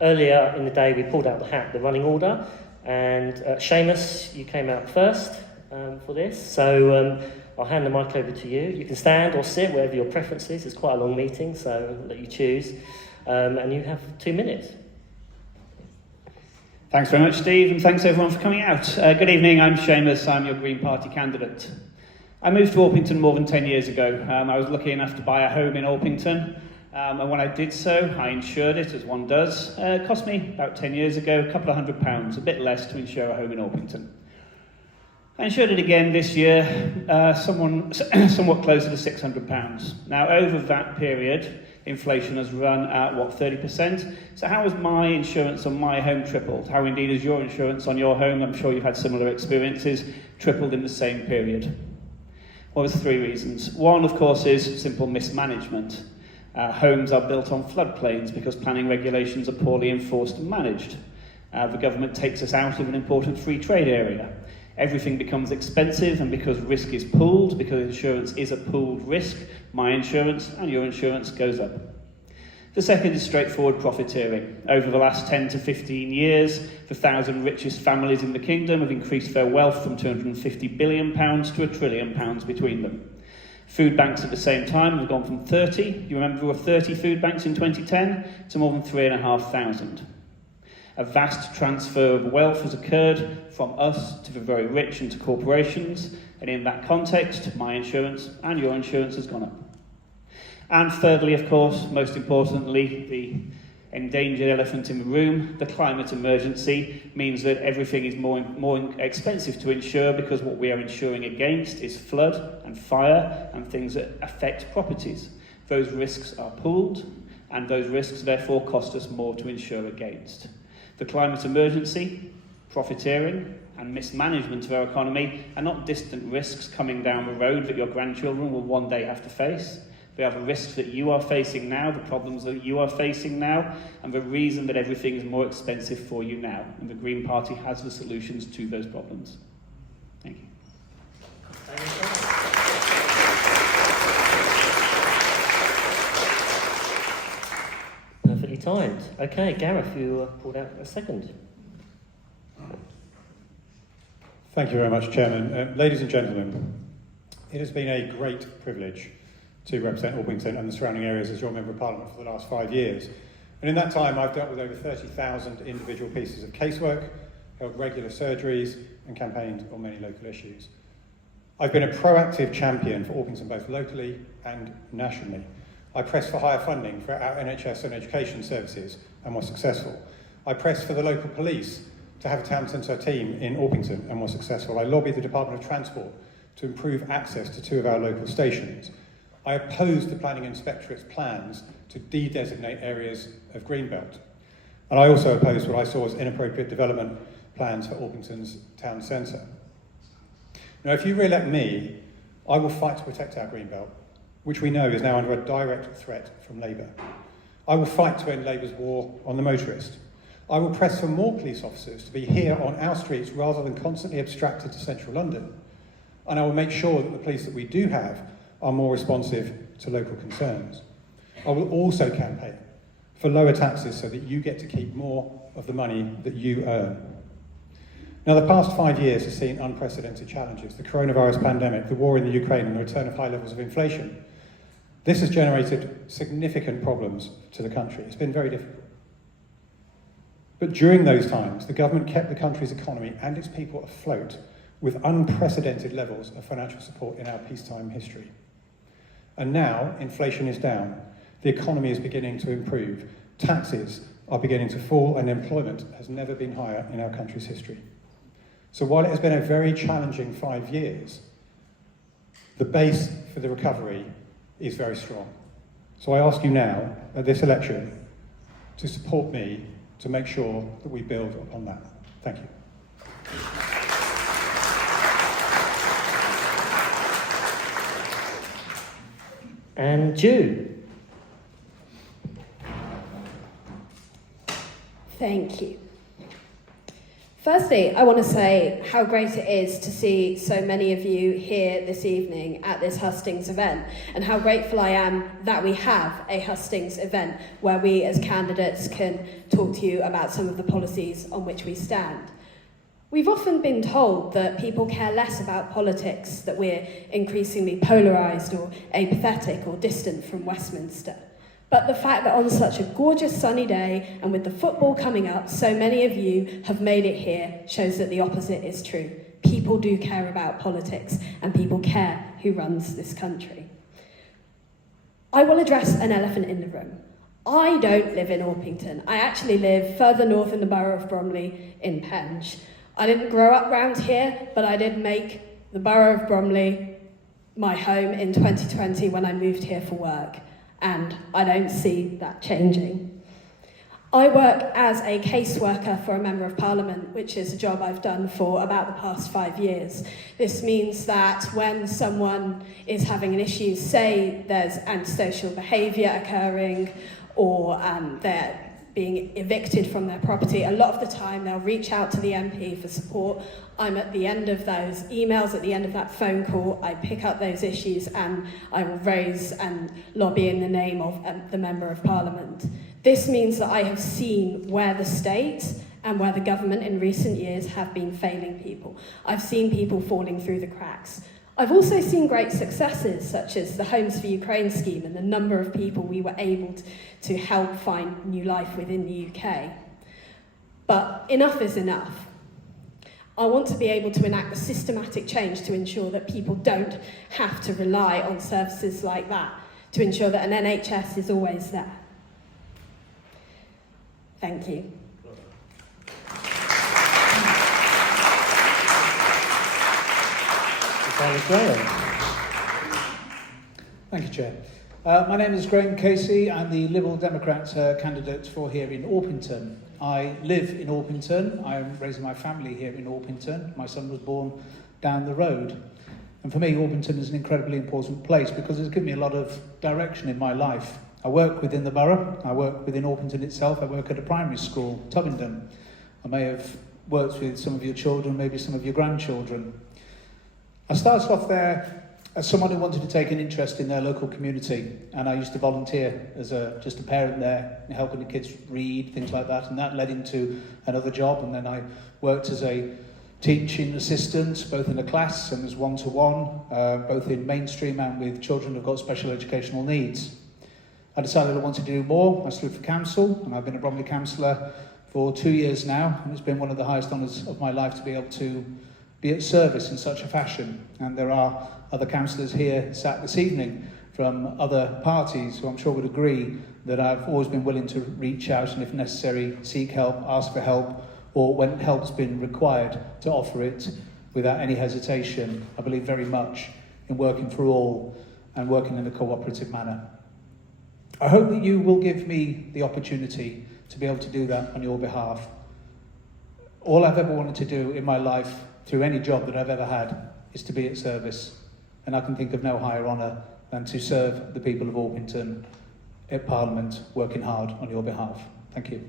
Earlier in the day, we pulled out the running order, and Seamus, you came out first for this. So I'll hand the mic over to you. You can stand or sit, wherever your preference is. It's quite a long meeting, so I'll let you choose. And you have 2 minutes. Thanks very much, Steve, and thanks everyone for coming out. Good evening, I'm Seamus, I'm your Green Party candidate. I moved to Orpington more than 10 years ago. I was lucky enough to buy a home in Orpington, and when I did so, I insured it, as one does. It cost me, about 10 years ago, a couple of £100, a bit less to insure a home in Orpington. I insured it again this year, somewhat closer to £600. Now, over that period, inflation has run at, 30%? So how has my insurance on my home tripled? How indeed has your insurance on your home? I'm sure you've had similar experiences, tripled in the same period. Well, there's 3 reasons. One, of course, is simple mismanagement. Homes are built on floodplains because planning regulations are poorly enforced and managed. The government takes us out of an important free trade area. Everything becomes expensive, and because risk is pooled, because insurance is a pooled risk, my insurance and your insurance goes up. The second is straightforward profiteering. Over the last 10 to 15 years, the 1,000 richest families in the kingdom have increased their wealth from £250 billion to £1 trillion between them. Food banks at the same time have gone from 30, you remember there were 30 food banks in 2010, to more than 3,500. A vast transfer of wealth has occurred from us to the very rich and to corporations, and in that context, my insurance and your insurance has gone up. And thirdly, of course, most importantly, the endangered elephant in the room, the climate emergency, means that everything is more expensive to insure because what we are insuring against is flood and fire and things that affect properties. Those risks are pooled, and those risks therefore cost us more to insure against. The climate emergency, profiteering, and mismanagement of our economy are not distant risks coming down the road that your grandchildren will one day have to face. They are the risks that you are facing now, the problems that you are facing now, and the reason that everything is more expensive for you now. And the Green Party has the solutions to those problems. Thank you. Perfectly timed. Okay, Gareth, you pulled out a second. Thank you very much, Chairman. Ladies and gentlemen, it has been a great privilege to represent Orpington and the surrounding areas as your Member of Parliament for the last 5 years. And in that time, I've dealt with over 30,000 individual pieces of casework, held regular surgeries, and campaigned on many local issues. I've been a proactive champion for Orpington both locally and nationally. I pressed for higher funding for our NHS and education services and was successful. I pressed for the local police to have a town centre team in Orpington and was successful. I lobbied the Department of Transport to improve access to 2 of our local stations. I opposed the Planning Inspectorate's plans to de-designate areas of Greenbelt. And I also opposed what I saw as inappropriate development plans for Orpington's town centre. Now, if you re-elect me, I will fight to protect our Greenbelt, which we know is now under a direct threat from Labour. I will fight to end Labour's war on the motorist. I will press for more police officers to be here on our streets rather than constantly abstracted to central London. And I will make sure that the police that we do have are more responsive to local concerns. I will also campaign for lower taxes so that you get to keep more of the money that you earn. Now, the past 5 years has seen unprecedented challenges: the coronavirus pandemic, the war in the Ukraine, and the return of high levels of inflation. This has generated significant problems to the country. It's been very difficult. But during those times, the government kept the country's economy and its people afloat with unprecedented levels of financial support in our peacetime history. And now, inflation is down, the economy is beginning to improve, taxes are beginning to fall, and employment has never been higher in our country's history. So while it has been a very challenging 5 years, the base for the recovery is very strong. So I ask you now, at this election, to support me to make sure that we build upon that. Thank you. And Jude. Thank you. Firstly, I want to say how great it is to see so many of you here this evening at this Hustings event, and how grateful I am that we have a Hustings event where we as candidates can talk to you about some of the policies on which we stand. We've often been told that people care less about politics, that we're increasingly polarised or apathetic or distant from Westminster. But the fact that on such a gorgeous sunny day and with the football coming up, so many of you have made it here shows that the opposite is true. People do care about politics and people care who runs this country. I will address an elephant in the room. I don't live in Orpington. I actually live further north in the borough of Bromley in Penge. I didn't grow up round here, but I did make the borough of Bromley my home in 2020 when I moved here for work. And I don't see that changing. I work as a caseworker for a Member of Parliament, which is a job I've done for about the past 5 years. This means that when someone is having an issue, say there's antisocial behaviour occurring, or they're being evicted from their property, a lot of the time they'll reach out to the MP for support. I'm at the end of those emails, at the end of that phone call, I pick up those issues and I will raise and lobby in the name of the Member of Parliament. This means that I have seen where the state and where the government in recent years have been failing people. I've seen people falling through the cracks. I've also seen great successes, such as the Homes for Ukraine scheme and the number of people we were able to help find new life within the UK. But enough is enough. I want to be able to enact a systematic change to ensure that people don't have to rely on services like that, to ensure that an NHS is always there. Thank you. Graeme. Thank you, Chair. My name is Graeme Casey. I'm the Liberal Democrat candidate for here in Orpington. I live in Orpington. I'm raising my family here in Orpington. My son was born down the road. And for me, Orpington is an incredibly important place because it's given me a lot of direction in my life. I work within the borough. I work within Orpington itself. I work at a primary school, Tubbington. I may have worked with some of your children, maybe some of your grandchildren. I started off there as someone who wanted to take an interest in their local community, and I used to volunteer as just a parent there, helping the kids read, things like that, and that led into another job, and then I worked as a teaching assistant, both in a class and as one-to-one, both in mainstream and with children who've got special educational needs. I decided I wanted to do more. I stood for council, and I've been a Bromley councillor for 2 years now, and it's been one of the highest honours of my life to be able to be at service in such a fashion. And there are other councillors here sat this evening from other parties who I'm sure would agree that I've always been willing to reach out and if necessary seek help, ask for help, or when help's been required to offer it without any hesitation. I believe very much in working for all and working in a cooperative manner. I hope that you will give me the opportunity to be able to do that on your behalf. All I've ever wanted to do in my life through any job that I've ever had is to be at service, and I can think of no higher honour than to serve the people of Orpington at Parliament, working hard on your behalf. Thank you.